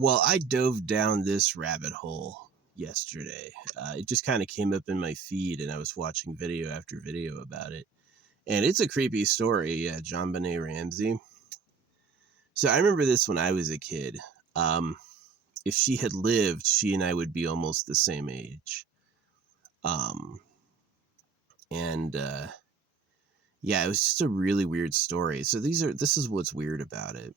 Well, I dove down this rabbit hole yesterday. It just kind of came up in my feed, and I was watching video after video about it. And it's a creepy story. Yeah, JonBenet Ramsey. So I remember this when I was a kid. If she had lived, she and I would be almost the same age. Um, and yeah, it was just a really weird story. So this is what's weird about it.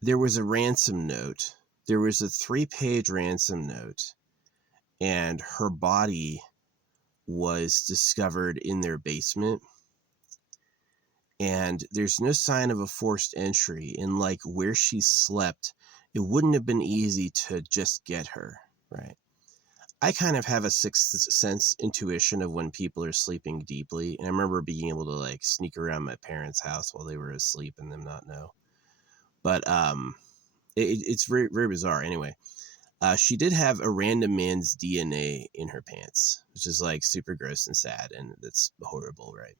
There was a ransom note. There was a 3-page ransom note, and her body was discovered in their basement. And there's no sign of a forced entry. And like where she slept, it wouldn't have been easy to just get her, right? I kind of have a sixth sense intuition of when people are sleeping deeply. And I remember being able to like sneak around my parents' house while they were asleep and them not know. But it's very, very bizarre. Anyway, she did have a random man's DNA in her pants, which is like super gross and sad. And that's horrible, right?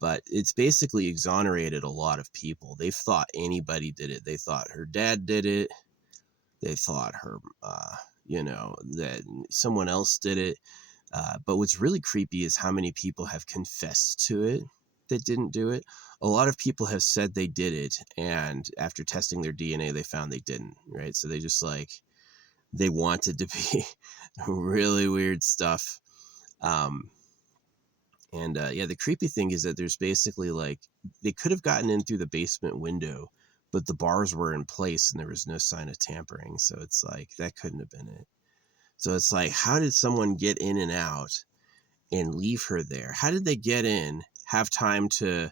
But it's basically exonerated a lot of people. They've thought anybody did it. They thought her dad did it. They thought her, that someone else did it. But what's really creepy is how many people have confessed to it that didn't do it. A lot of people have said they did it, and after testing their DNA, they found they didn't, right? So they just they wanted to be really weird stuff. The creepy thing is that there's basically they could have gotten in through the basement window, but the bars were in place and there was no sign of tampering. So it's that couldn't have been it. So it's how did someone get in and out and leave her there? How did they get in, have time to,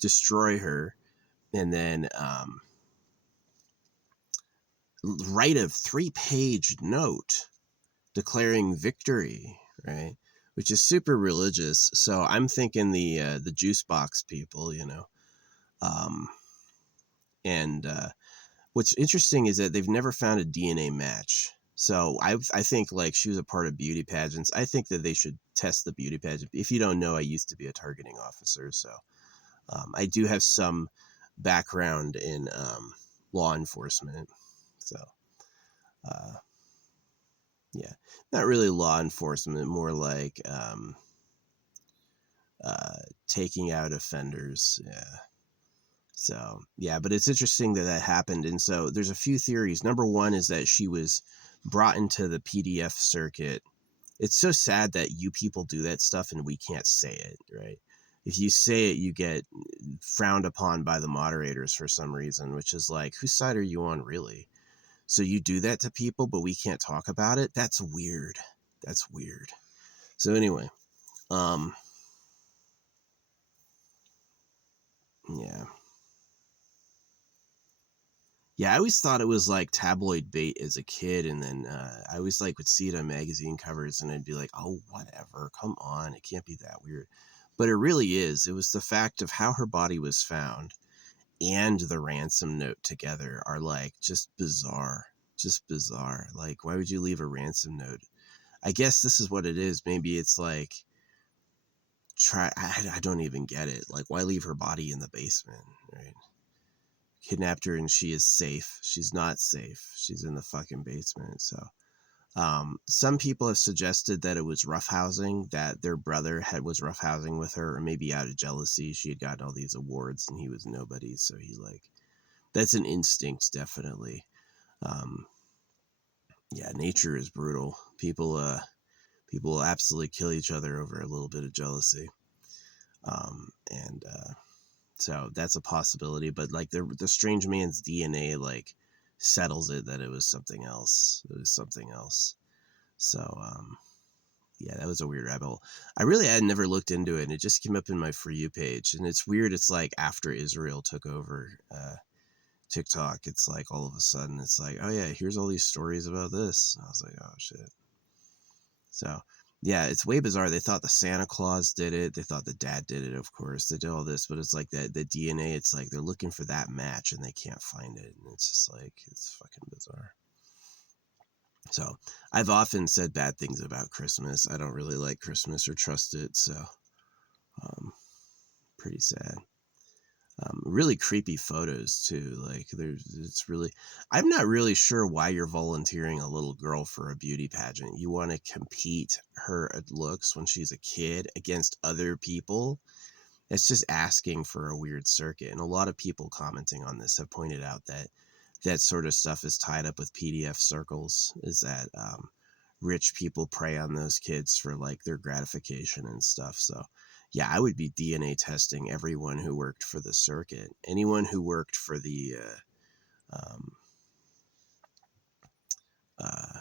destroy her, and then write a 3-page note declaring victory, right? Which is super religious. So I'm thinking the juice box people, and what's interesting is that they've never found a DNA match. So I think she was a part of beauty pageants. I think that they should test the beauty pageant. If you don't know, I used to be a targeting officer, so I do have some background in law enforcement. So yeah, not really law enforcement, more like taking out offenders. Yeah. So, yeah, but it's interesting that happened. And so there's a few theories. Number one is that she was brought into the PDF circuit. It's so sad that you people do that stuff and we can't say it, right? If you say it, you get frowned upon by the moderators for some reason, which is whose side are you on, really? So you do that to people, but we can't talk about it? That's weird. That's weird. So anyway, yeah. Yeah, I always thought it was tabloid bait as a kid, and then I always would see it on magazine covers, and I'd be like, "Oh, whatever, come on, it can't be that weird." But it really is. It was the fact of how her body was found and the ransom note together are just bizarre, just bizarre. Why would you leave a ransom note? I guess this is what it is. Maybe it's I don't even get it. Why leave her body in the basement, right? Kidnapped her and she is safe. She's not safe. She's in the fucking basement. So some people have suggested that it was roughhousing, that their brother was roughhousing with her, or maybe out of jealousy. She had gotten all these awards and he was nobody. So he that's an instinct, definitely. Yeah, nature is brutal. People will absolutely kill each other over a little bit of jealousy. So that's a possibility, but the strange man's DNA settles it that it was something else. It was something else. So yeah, that was a weird rabbit hole. I really had never looked into it, and it just came up in my For You page. And it's weird. It's after Israel took over TikTok, it's all of a sudden it's oh yeah, here's all these stories about this. And I was like, oh shit. So yeah, it's way bizarre. They thought the Santa Claus did it. They thought the dad did it, of course. They did all this, but it's that the DNA, it's they're looking for that match and they can't find it. And it's just it's fucking bizarre. So I've often said bad things about Christmas. I don't really like Christmas or trust it. So pretty sad. Really creepy photos too. Like I'm not really sure why you're volunteering a little girl for a beauty pageant. You want to compete her looks when she's a kid against other people. That's just asking for a weird circuit. And a lot of people commenting on this have pointed out that that sort of stuff is tied up with PDF circles, is that rich people prey on those kids for like their gratification and stuff. So yeah, I would be DNA testing everyone who worked for the circuit, anyone who worked for um, uh,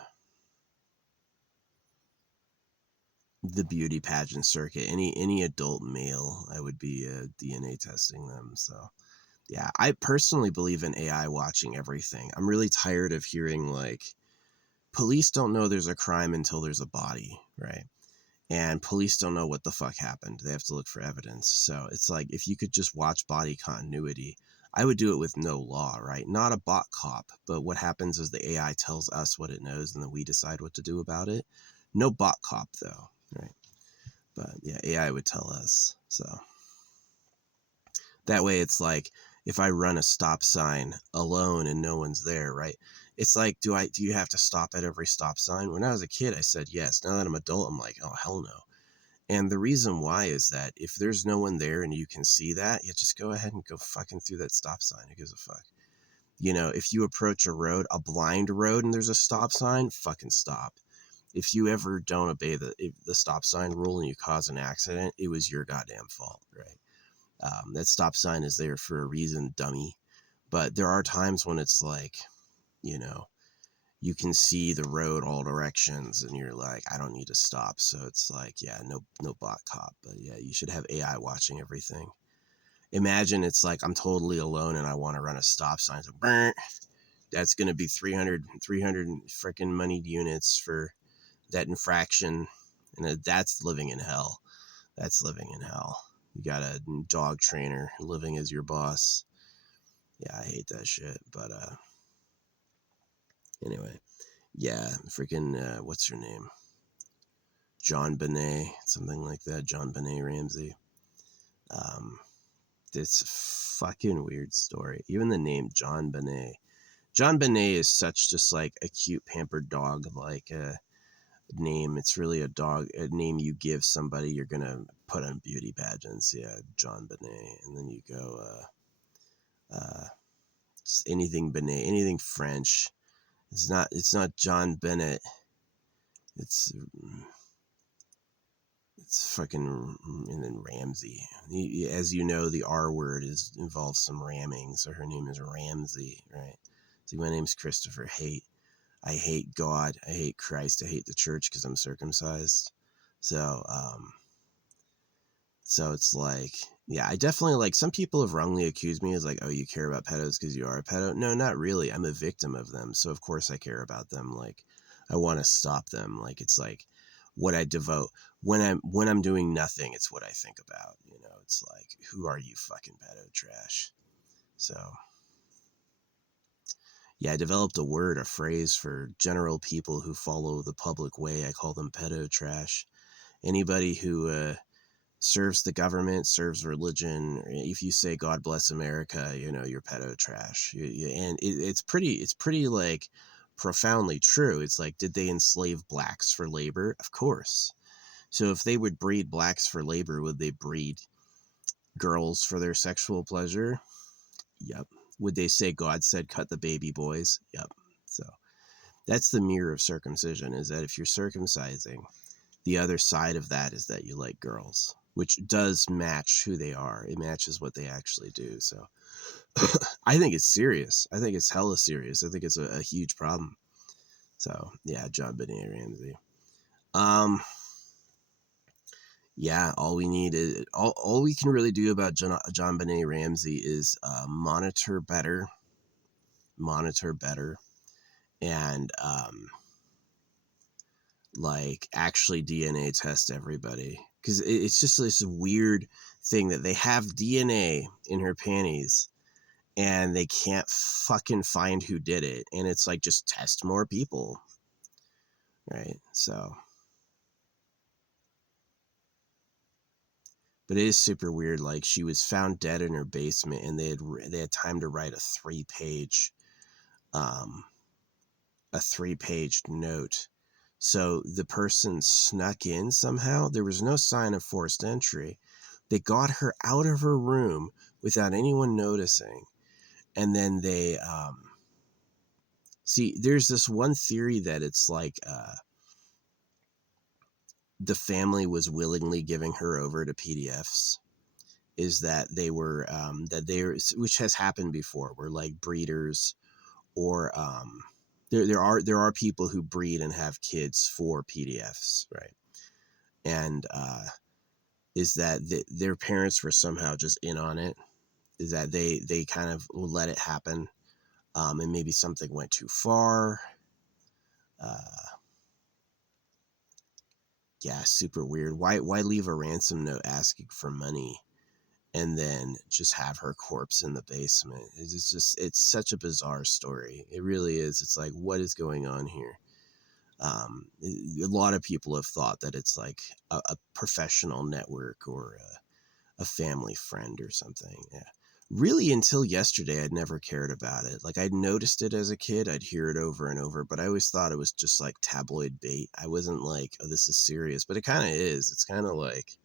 the beauty pageant circuit, any adult male, I would be DNA testing them. So yeah, I personally believe in AI watching everything. I'm really tired of hearing like police don't know there's a crime until there's a body, right? And police don't know what the fuck happened. They have to look for evidence. So it's like, if you could just watch body continuity, I would do it with no law, right? Not a bot cop, but what happens is the AI tells us what it knows and then we decide what to do about it. No bot cop though, right? But yeah, AI would tell us. So that way it's like, if I run a stop sign alone and no one's there, right? It's like, do you have to stop at every stop sign? When I was a kid, I said yes. Now that I'm an adult, I'm like, oh, hell no. And the reason why is that if there's no one there and you can see that, you just go ahead and go fucking through that stop sign. Who gives a fuck? You know, if you approach a road, a blind road, and there's a stop sign, fucking stop. If you ever don't obey the stop sign rule and you cause an accident, it was your goddamn fault, right? That stop sign is there for a reason, dummy. But there are times when it's like, you know, you can see the road all directions and you're like, I don't need to stop. So it's like, yeah, no bot cop, but yeah, you should have AI watching everything. Imagine it's like, I'm totally alone and I want to run a stop sign. So that's going to be 300 freaking moneyed units for that infraction. And that's living in hell. That's living in hell. You got a dog trainer living as your boss. Yeah, I hate that shit. But anyway, yeah, freaking what's her name? JonBenet, something like that. JonBenet Ramsey. Um, this fucking weird story. Even the name JonBenet. JonBenet is such just like a cute pampered dog like name. It's really a name you give somebody you're gonna put on beauty pageants. Yeah, JonBenet, and then you go just anything Benet, anything French. It's not John Bennett. It's it's fucking, and then Ramsey. As you know, the R word involves some ramming, so her name is Ramsey, right? See, my name's Christopher. I hate God. I hate Christ. I hate the church because I'm circumcised. So, so it's like, yeah, I definitely like, some people have wrongly accused me as like, oh, you care about pedos because you are a pedo. No, not really. I'm a victim of them. So of course I care about them. Like, I want to stop them. Like, it's like what I devote when I'm doing nothing. It's what I think about, you know, it's like, who are you, fucking pedo trash? So yeah, I developed a phrase for general people who follow the public way. I call them pedo trash. Anybody who, serves the government, serves religion. If you say God bless America, you know, you're pedo trash. And it's pretty like profoundly true. It's like, did they enslave blacks for labor? Of course. So if they would breed blacks for labor, would they breed girls for their sexual pleasure? Yep. Would they say God said cut the baby boys? Yep. So that's the mirror of circumcision, is that if you're circumcising, the other side of that is that you like girls, which does match who they are. It matches what they actually do. So I think it's serious. I think it's hella serious. I think it's a huge problem. So yeah, JonBenet Ramsey. Um, yeah, all we need is all we can really do about JonBenet Ramsey is monitor better, and like actually DNA test everybody, because it's just this weird thing that they have DNA in her panties and they can't fucking find who did it, and it's like, just test more people, right? So But it is super weird. Like, she was found dead in her basement, and they had time to write um, a 3-page note. So the person snuck in somehow. There was no sign of forced entry. They got her out of her room without anyone noticing. And then they, see, there's this one theory that it's like, the family was willingly giving her over to PDFs. Is that which has happened before, where like breeders or, there are people who breed and have kids for PDFs, right? And, is that their parents were somehow just in on it, is that they kind of let it happen, and maybe something went too far. Yeah, super weird. Why leave a ransom note asking for money and then just have her corpse in the basement? It's such a bizarre story. It really is. It's like, what is going on here? A lot of people have thought that it's like a professional network or a family friend or something. Yeah. Really, until yesterday, I'd never cared about it. Like, I'd noticed it as a kid. I'd hear it over and over, but I always thought it was just like tabloid bait. I wasn't like, oh, this is serious, but it kind of is. It's kind of like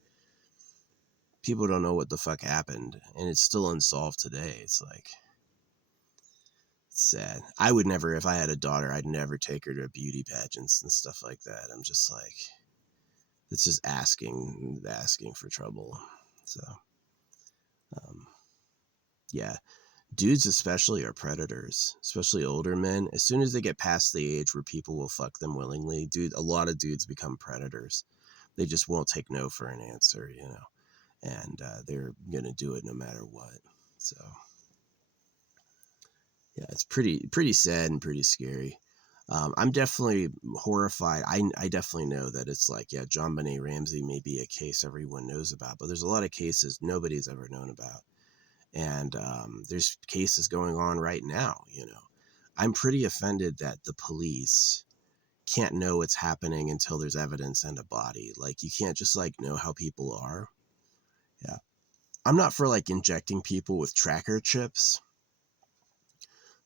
people don't know what the fuck happened, and it's still unsolved today. It's like, it's sad. I would never, if I had a daughter, I'd never take her to beauty pageants and stuff like that. I'm just like, it's just asking for trouble. So, yeah. Dudes especially are predators, especially older men. As soon as they get past the age where people will fuck them willingly, a lot of dudes become predators. They just won't take no for an answer, and they're going to do it no matter what. So, yeah, it's pretty sad and pretty scary. I'm definitely horrified. I definitely know that it's like, yeah, JonBenet Ramsey may be a case everyone knows about, but there's a lot of cases nobody's ever known about. And there's cases going on right now. I'm pretty offended that the police can't know what's happening until there's evidence and a body. Like, you can't just like know how people are. Yeah. I'm not for like injecting people with tracker chips,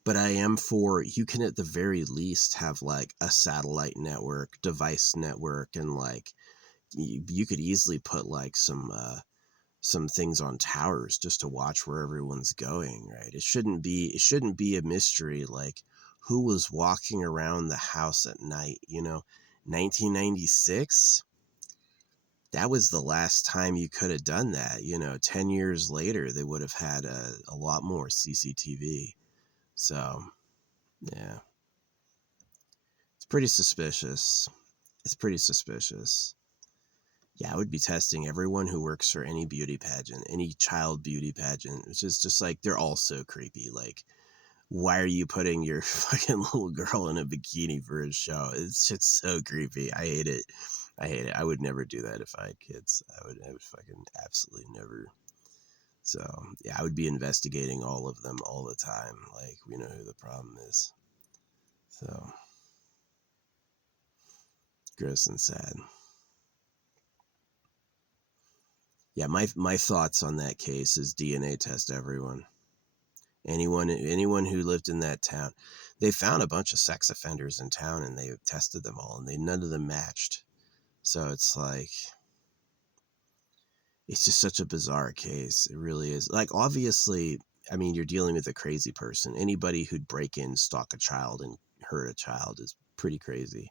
but I am for, you can at the very least have like a satellite network, device network, and like you could easily put like some things on towers just to watch where everyone's going, right? It shouldn't be a mystery like who was walking around the house at night. 1996, that was the last time you could have done that. 10 years later they would have had a lot more CCTV. So, yeah, it's pretty suspicious. Yeah, I would be testing everyone who works for any beauty pageant, any child beauty pageant, which is just like, they're all so creepy. Like, why are you putting your fucking little girl in a bikini for a show? It's just so creepy. I hate it. I would never do that if I had kids. I would fucking absolutely never. So, yeah, I would be investigating all of them all the time. Like, we know who the problem is. So, gross and sad. Yeah, my thoughts on that case is DNA test everyone. Anyone who lived in that town. They found a bunch of sex offenders in town, and they tested them all, and none of them matched. So it's like, it's just such a bizarre case. It really is. Like, obviously, I mean, you're dealing with a crazy person. Anybody who'd break in, stalk a child, and hurt a child is pretty crazy.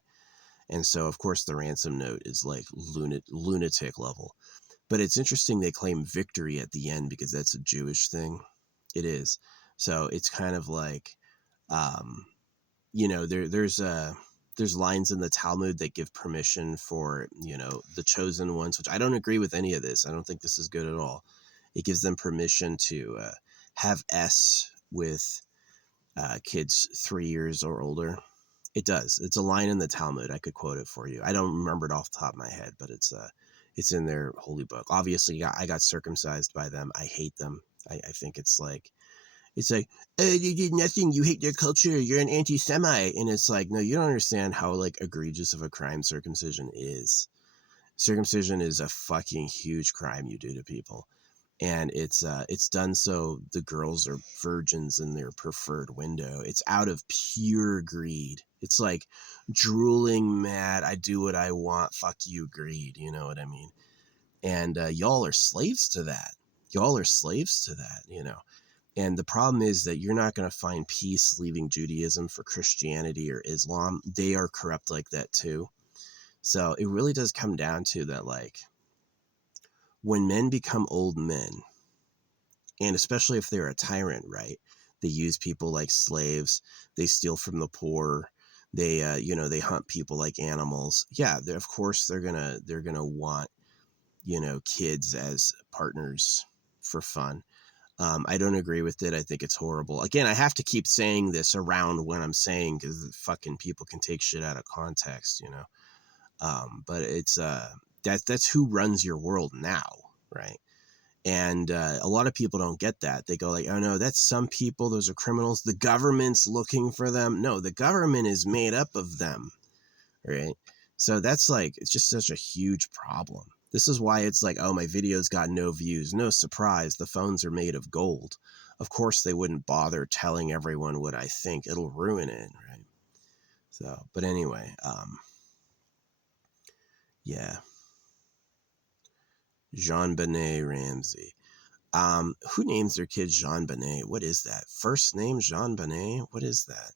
And so, of course, the ransom note is like lunatic level. But it's interesting they claim victory at the end because that's a Jewish thing. It is. So it's kind of like, um, there's lines in the Talmud that give permission for, the chosen ones, which I don't agree with any of this. I don't think this is good at all. It gives them permission to have with kids 3 years or older. It does. It's a line in the Talmud. I could quote it for you. I don't remember it off the top of my head, but it's in their holy book. Obviously, I got circumcised by them. I hate them. I think it's like, oh, they did nothing. You hate their culture. You're an anti-Semite. And it's like, no, you don't understand how like egregious of a crime circumcision is. Circumcision is a fucking huge crime you do to people. And it's done so the girls are virgins in their preferred window. It's out of pure greed. It's like drooling mad, I do what I want, fuck you greed, you know what I mean? And y'all are slaves to that. Y'all are slaves to that, you know. And the problem is that you're not going to find peace leaving Judaism for Christianity or Islam. They are corrupt like that too. So it really does come down to that, like, when men become old men, and especially if they're a tyrant, right? They use people like slaves. They steal from the poor. They, they hunt people like animals. Yeah, of course they're gonna want, kids as partners for fun. I don't agree with it. I think it's horrible. Again, I have to keep saying this around when I'm saying, because fucking people can take shit out of context, you know. But it's that's who runs your world now, right? And a lot of people don't get that. They go like, oh no, that's some people, those are criminals, the government's looking for them. No, the government is made up of them, right? So that's like, it's just such a huge problem. This is why it's like, oh, my videos got no views. No surprise, the phones are made of gold. Of course they wouldn't bother telling everyone what I think. It'll ruin it, right? So, but anyway, yeah. JonBenet Ramsey. Who names their kid JonBenet? What is that? First name JonBenet? What is that?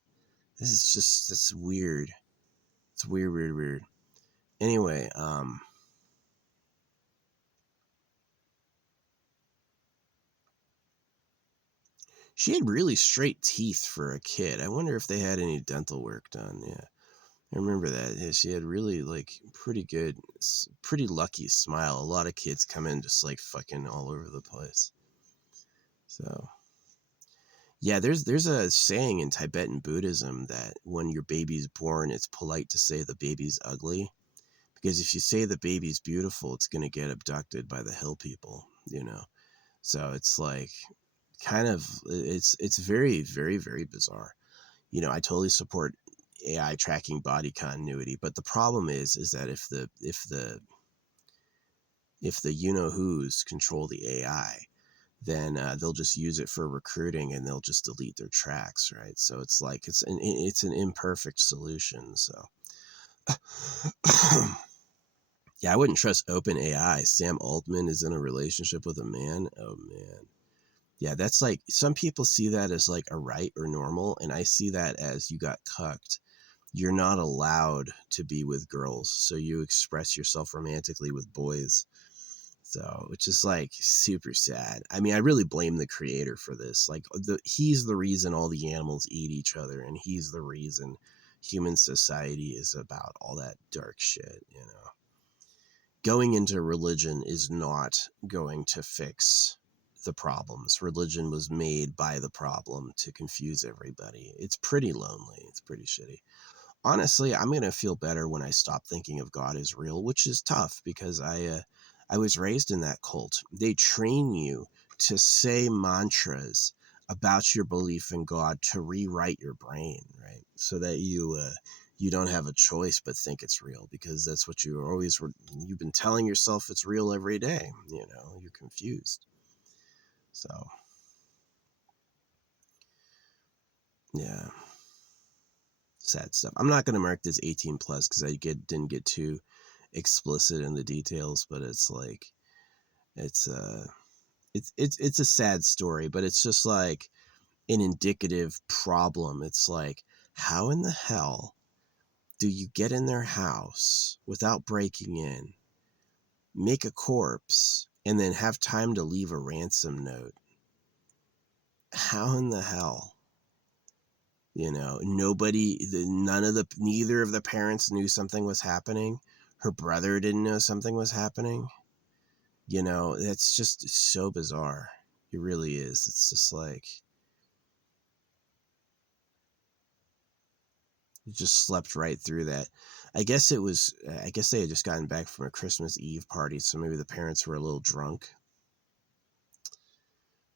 That's weird. It's weird. Anyway, she had really straight teeth for a kid. I wonder if they had any dental work done. Yeah, I remember that. Yeah, she had really like pretty lucky smile. A lot of kids come in just like fucking all over the place. So yeah, there's a saying in Tibetan Buddhism that when your baby's born, it's polite to say the baby's ugly, because if you say the baby's beautiful, it's going to get abducted by the hill people, you know. So it's like kind of it's very very very bizarre. You know, I totally support AI tracking body continuity, but the problem is that if the you know who's control the AI, then they'll just use it for recruiting and they'll just delete their tracks, right? So it's like it's an imperfect solution. So yeah, I wouldn't trust OpenAI. Sam Altman is in a relationship with a man. Oh man. Yeah, that's like, some people see that as like a right or normal, and I see that as you got cucked. You're not allowed to be with girls, so you express yourself romantically with boys. So, which is like super sad. I mean, I really blame the creator for this. Like, he's the reason all the animals eat each other, and he's the reason human society is about all that dark shit, you know. Going into religion is not going to fix the problems. Religion was made by the problem to confuse everybody. It's pretty lonely. It's pretty shitty. Honestly, I'm going to feel better when I stop thinking of God as real, which is tough because I was raised in that cult. They train you to say mantras about your belief in God to rewrite your brain, right? So that you don't have a choice but think it's real, because that's what you've been telling yourself it's real every day. You know, you're confused. So, yeah, sad stuff. I'm not going to mark this 18 plus because didn't get too explicit in the details, but it's like, it's it's a sad story, but it's just like an indicative problem. It's like, how in the hell do you get in their house without breaking in, make a corpse, and then have time to leave a ransom note? How in the hell? You know, neither of the parents knew something was happening. Her brother didn't know something was happening. You know, that's just so bizarre. It really is. It's just like, you just slept right through that. I guess they had just gotten back from a Christmas Eve party, so maybe the parents were a little drunk.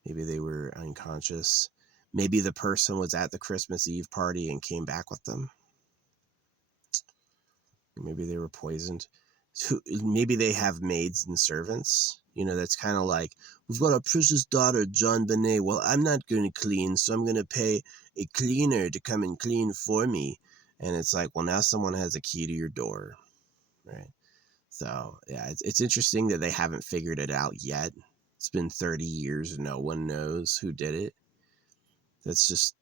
Maybe they were unconscious. Maybe the person was at the Christmas Eve party and came back with them. Maybe they were poisoned. maybe they have maids and servants. That's kind of like, we've got a precious daughter, JonBenet. Well, I'm not going to clean, so I'm going to pay a cleaner to come and clean for me. And it's like, well, now someone has a key to your door, right? So, yeah, it's interesting that they haven't figured it out yet. It's been 30 years and no one knows who did it. That's just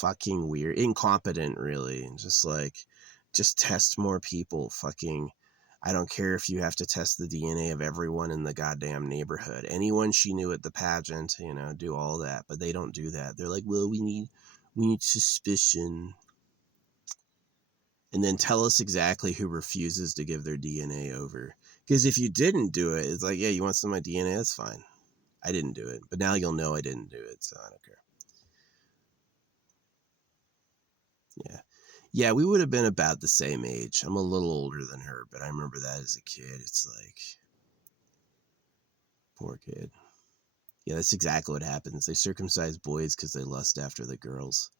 fucking weird. Incompetent, really. Just test more people. I don't care if you have to test the DNA of everyone in the goddamn neighborhood. Anyone she knew at the pageant, do all that. But they don't do that. They're like, well, we need suspicion. And then tell us exactly who refuses to give their DNA over. Because if you didn't do it, it's like, yeah, you want some of my DNA? That's fine. I didn't do it. But now you'll know I didn't do it, so I don't care. Yeah. Yeah, we would have been about the same age. I'm a little older than her, but I remember that as a kid. It's like, poor kid. Yeah, that's exactly what happens. They circumcise boys because they lust after the girls.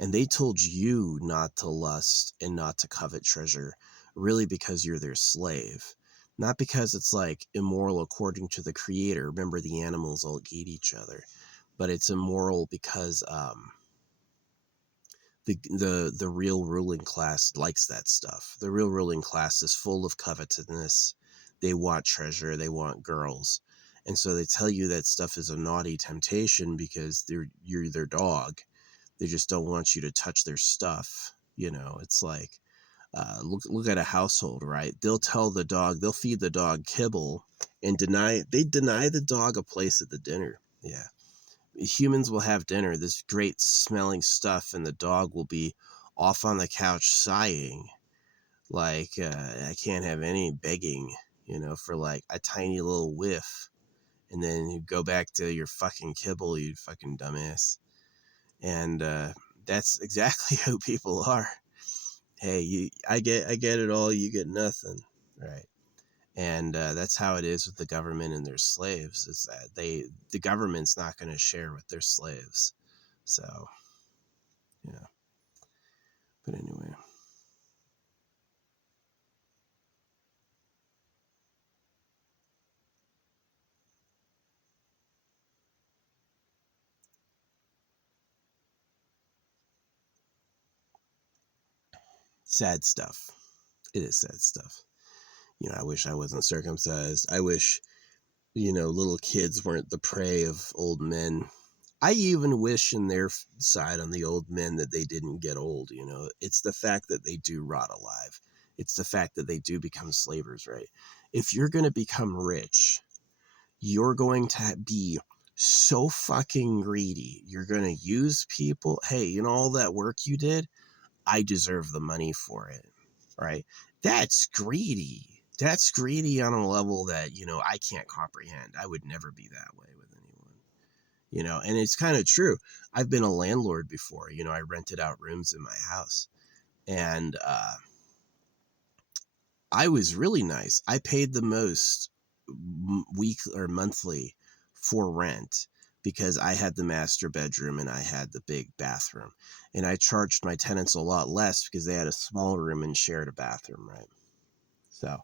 And they told you not to lust and not to covet treasure, really because you're their slave. Not because it's like immoral according to the creator. Remember, the animals all eat each other. But it's immoral because the real ruling class likes that stuff. The real ruling class is full of covetousness. They want treasure. They want girls. And so they tell you that stuff is a naughty temptation because you're their dog. They just don't want you to touch their stuff. It's like, look at a household, right? They'll feed the dog kibble and deny the dog a place at the dinner. Yeah. Humans will have dinner, this great smelling stuff, and the dog will be off on the couch sighing like, I can't have any begging, for like a tiny little whiff. And then you go back to your fucking kibble, you fucking dumbass. And that's exactly who people are. Hey, I get it all, you get nothing, right? And that's how it is with the government and their slaves, is that the government's not going to share with their slaves. So, yeah. But anyway. Sad stuff. It is sad stuff. I wish I wasn't circumcised. I wish, little kids weren't the prey of old men. I even wish in their side on the old men that they didn't get old. It's the fact that they do rot alive. It's the fact that they do become slavers, right? If you're going to become rich, you're going to be so fucking greedy. You're going to use people. Hey, all that work you did? I deserve the money for it, right? That's greedy. That's greedy on a level that, I can't comprehend. I would never be that way with anyone, and it's kind of true. I've been a landlord before, I rented out rooms in my house, and I was really nice. I paid the most week or monthly for rent because I had the master bedroom and I had the big bathroom, and I charged my tenants a lot less because they had a small room and shared a bathroom, right? So,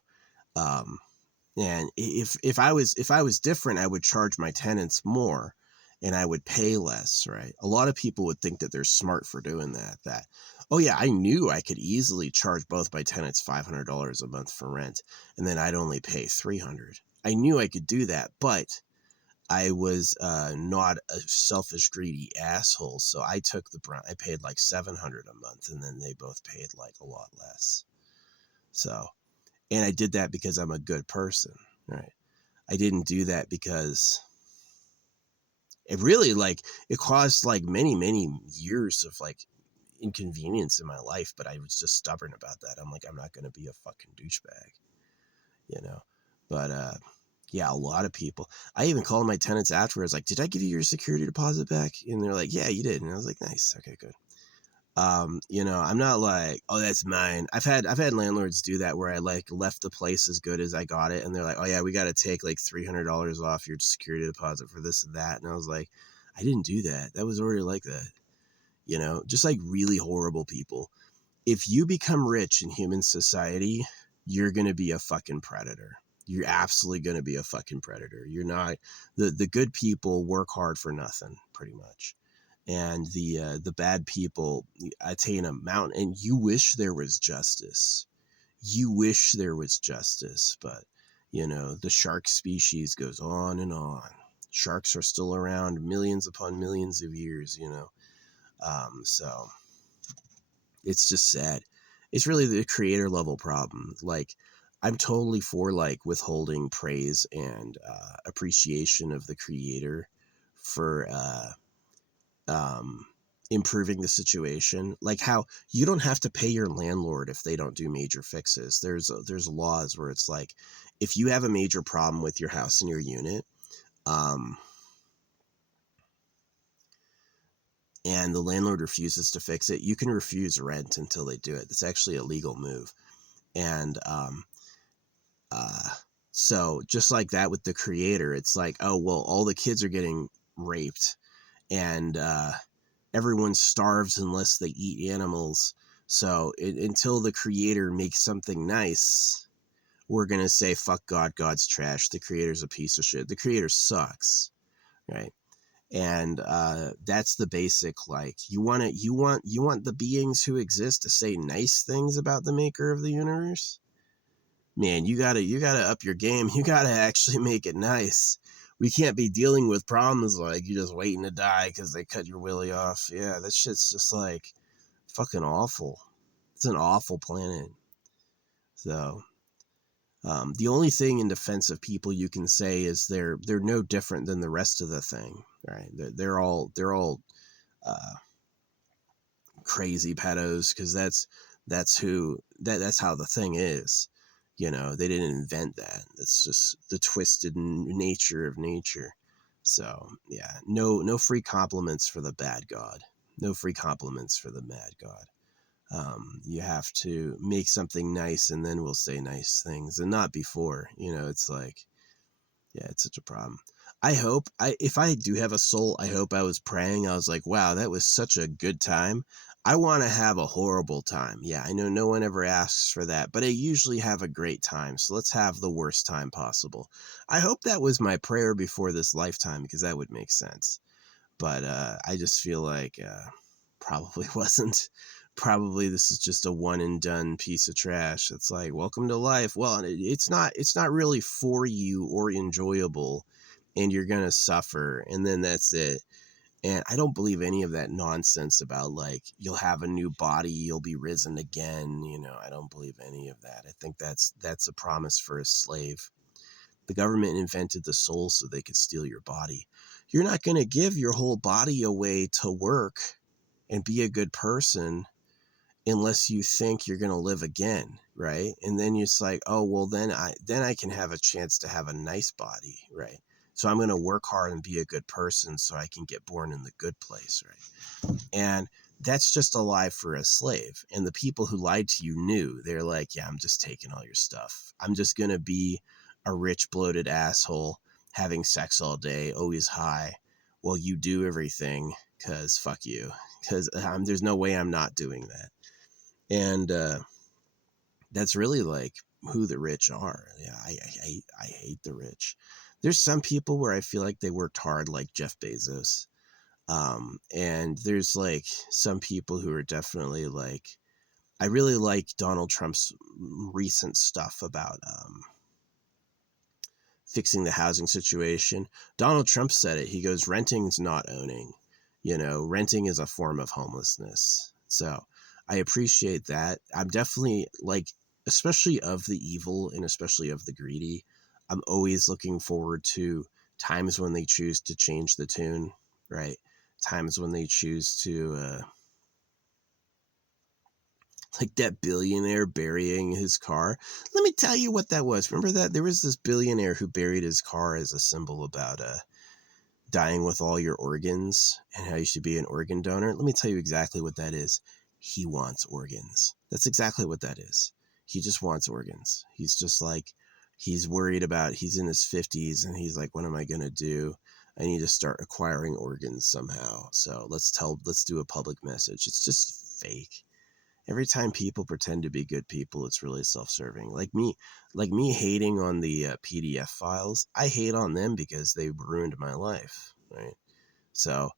and if I was different, I would charge my tenants more and I would pay less, right? A lot of people would think that they're smart for doing that, oh yeah, I knew I could easily charge both my tenants $500 a month for rent, and then I'd only pay $300. I knew I could do that, but I was not a selfish, greedy asshole, so I took the brunt. I paid like $700 a month, and then they both paid like a lot less. So, and I did that because I'm a good person, right? I didn't do that because it really it caused like many years of like inconvenience in my life, but I was just stubborn about that. I'm like, I'm not going to be a fucking douchebag, but yeah, a lot of people. I even called my tenants afterwards, like, did I give you your security deposit back? And they're like, yeah, you did. And I was like, nice, okay, good. I'm not like, oh, that's mine. I've had landlords do that where I like left the place as good as I got it, and they're like, oh yeah, we got to take like $300 off your security deposit for this and that. And I was like, I didn't do that. That was already like that. Just like really horrible people. If you become rich in human society, you're going to be a fucking predator. You're absolutely going to be a fucking predator. You're not, the good people work hard for nothing, pretty much. And the bad people attain a mountain, and you wish there was justice. You wish there was justice, but the shark species goes on and on. Sharks are still around millions upon millions of years, so it's just sad. It's really the creator level problem. Like, I'm totally for like withholding praise and appreciation of the creator for improving the situation. Like how you don't have to pay your landlord if they don't do major fixes. There's laws where it's like, if you have a major problem with your house and your unit, and the landlord refuses to fix it, you can refuse rent until they do it. It's actually a legal move. And so just like that with the creator, it's like, oh, well, all the kids are getting raped, and everyone starves unless they eat animals. So until the creator makes something nice, we're going to say, fuck God, God's trash. The creator's a piece of shit. The creator sucks, right? And that's the basic, like, you want the beings who exist to say nice things about the maker of the universe. Man, you gotta up your game. You gotta actually make it nice. We can't be dealing with problems like you're just waiting to die because they cut your willy off. Yeah, that shit's just like fucking awful. It's an awful planet. So the only thing in defense of people you can say is they're no different than the rest of the thing, right? They're all crazy pedos, because that's how the thing is. They didn't invent that. That's just the twisted nature of nature. So yeah, no free compliments for the bad God. No free compliments for the mad God. You have to make something nice, and then we'll say nice things, and not before. It's like, yeah, it's such a problem. If I do have a soul, I hope I was praying. I was like, wow, that was such a good time. I want to have a horrible time. Yeah, I know no one ever asks for that, but I usually have a great time. So let's have the worst time possible. I hope that was my prayer before this lifetime, because that would make sense. But I just feel like probably wasn't. Probably this is just a one and done piece of trash. It's like, welcome to life. Well, it's not really for you or enjoyable, and you're gonna suffer, and then that's it. And I don't believe any of that nonsense about like you'll have a new body, you'll be risen again. I don't believe any of that. I think that's a promise for a slave. The government invented the soul so they could steal your body. You're not going to give your whole body away to work and be a good person unless you think you're going to live again, right? And then it's like, oh, well, then I can have a chance to have a nice body, right? So I'm going to work hard and be a good person so I can get born in the good place, right? And that's just a lie for a slave. And the people who lied to you knew. They're like, yeah, I'm just taking all your stuff. I'm just going to be a rich, bloated asshole having sex all day, always high, while you do everything, because fuck you. Because there's no way I'm not doing that. And that's really like who the rich are. Yeah, I hate the rich. There's some people where I feel like they worked hard, like Jeff Bezos. And there's like some people who are definitely like, I really like Donald Trump's recent stuff about fixing the housing situation. Donald Trump said it. He goes, renting's not owning. Renting is a form of homelessness. So I appreciate that. I'm definitely like, especially of the evil and especially of the greedy, I'm always looking forward to times when they choose to change the tune, right? Times when they choose to, like that billionaire burying his car. Let me tell you what that was. Remember that? There was this billionaire who buried his car as a symbol about dying with all your organs and how you should be an organ donor. Let me tell you exactly what that is. He wants organs. That's exactly what that is. He just wants organs. He's just like, he's worried about, he's in his 50s and he's like, what am I going to do? I need to start acquiring organs somehow. So let's do a public message. It's just fake. Every time people pretend to be good people, it's really self-serving. Like me hating on the PDF files. I hate on them because they ruined my life, right? So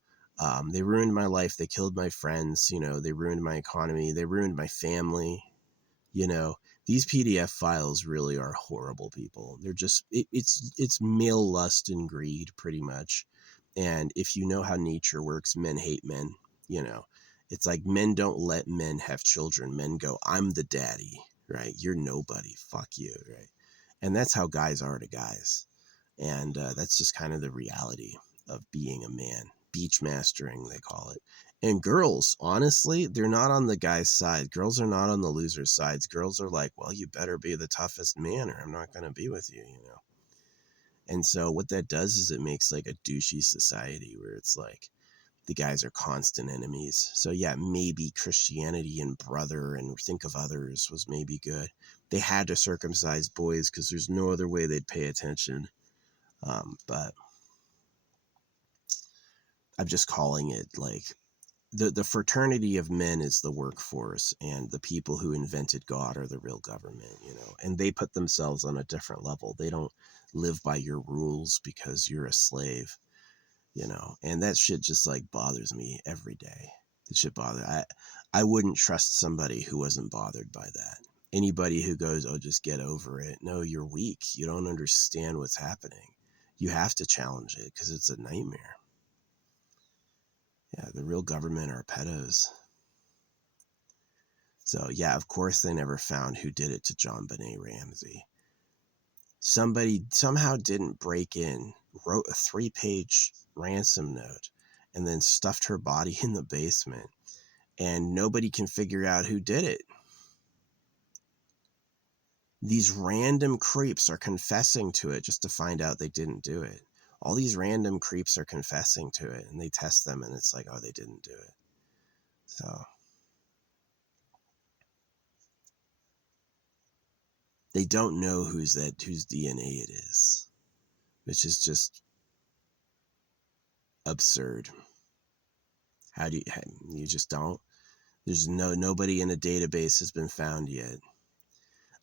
they ruined my life. They killed my friends. You know, they ruined my economy. They ruined my family. You know, these PDF files really are horrible people. They're just it's male lust and greed pretty much. And if you know how nature works, men hate men. You know, it's like men don't let men have children. Men go, I'm the daddy, right? You're nobody. Fuck you, right? And that's how guys are to guys. And that's just kind of the reality of being a man. Beach mastering, they call it. And girls, honestly, they're not on the guy's side. Girls are not on the loser's sides. Girls are like, well, you better be the toughest man or I'm not going to be with you, you know? And so what that does is it makes like a douchey society where it's like the guys are constant enemies. So yeah, maybe Christianity and brother and think of others was maybe good. They had to circumcise boys because there's no other way they'd pay attention. But I'm just calling it like the fraternity of men is the workforce, and the people who invented God are the real government, you know, and they put themselves on a different level. They don't live by your rules because you're a slave, you know, and that shit just like bothers me every day. It should bother. I wouldn't trust somebody who wasn't bothered by that. Anybody who goes, oh, just get over it. No, you're weak. You don't understand what's happening. You have to challenge it because it's a nightmare. Yeah, the real government are pedos. So yeah, of course they never found who did it to JonBenet Ramsey. Somebody somehow didn't break in, wrote a 3-page ransom note, and then stuffed her body in the basement. And nobody can figure out who did it. These random creeps are confessing to it just to find out they didn't do it. All these random creeps are confessing to it, and they test them, and it's like, oh, they didn't do it. So they don't know whose DNA it is, which is just absurd. How do you just don't? There's nobody in a database has been found yet.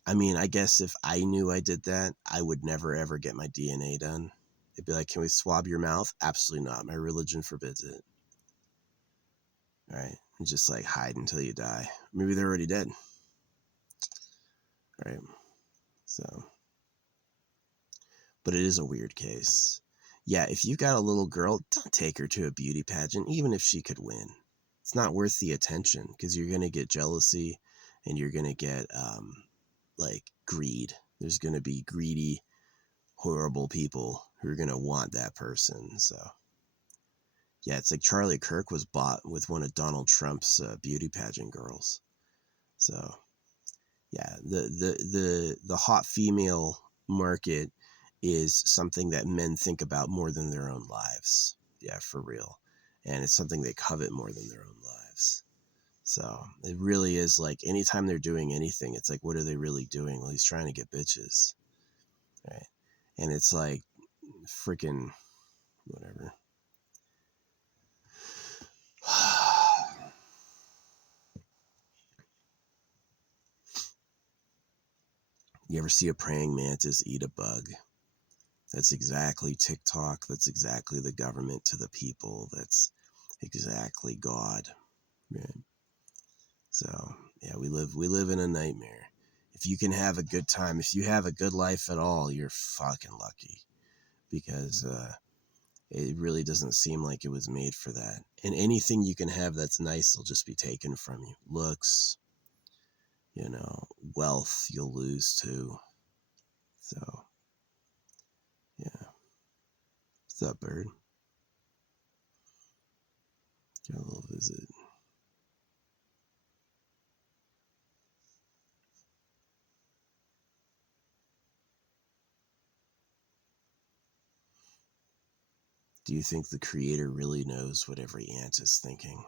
I mean, I guess if I knew I did that, I would never ever get my DNA done. They'd be like, "Can we swab your mouth?" Absolutely not. My religion forbids it. Right? And just like hide until you die. Maybe they're already dead. Right? So, but it is a weird case. Yeah, if you got a little girl, don't take her to a beauty pageant, even if she could win. It's not worth the attention because you're gonna get jealousy, and you're gonna get like greed. There's gonna be greedy, horrible people who are gonna want that person. So yeah, it's like Charlie Kirk was bought with one of Donald Trump's beauty pageant girls. So yeah, the hot female market is something that men think about more than their own lives. Yeah, for real. And it's something they covet more than their own lives. So it really is like anytime they're doing anything, it's like, what are they really doing? Well, he's trying to get bitches. Right. And it's like freaking whatever. You ever see a praying mantis eat a bug? That's exactly TikTok. That's exactly the government to the people. That's exactly God. Right? So yeah, we live in a nightmare. If you can have a good time, if you have a good life at all, you're fucking lucky, because it really doesn't seem like it was made for that. And anything you can have that's nice will just be taken from you. Looks, you know, wealth you'll lose too. So yeah. What's up, bird? Got a little visit. Do you think the creator really knows what every ant is thinking?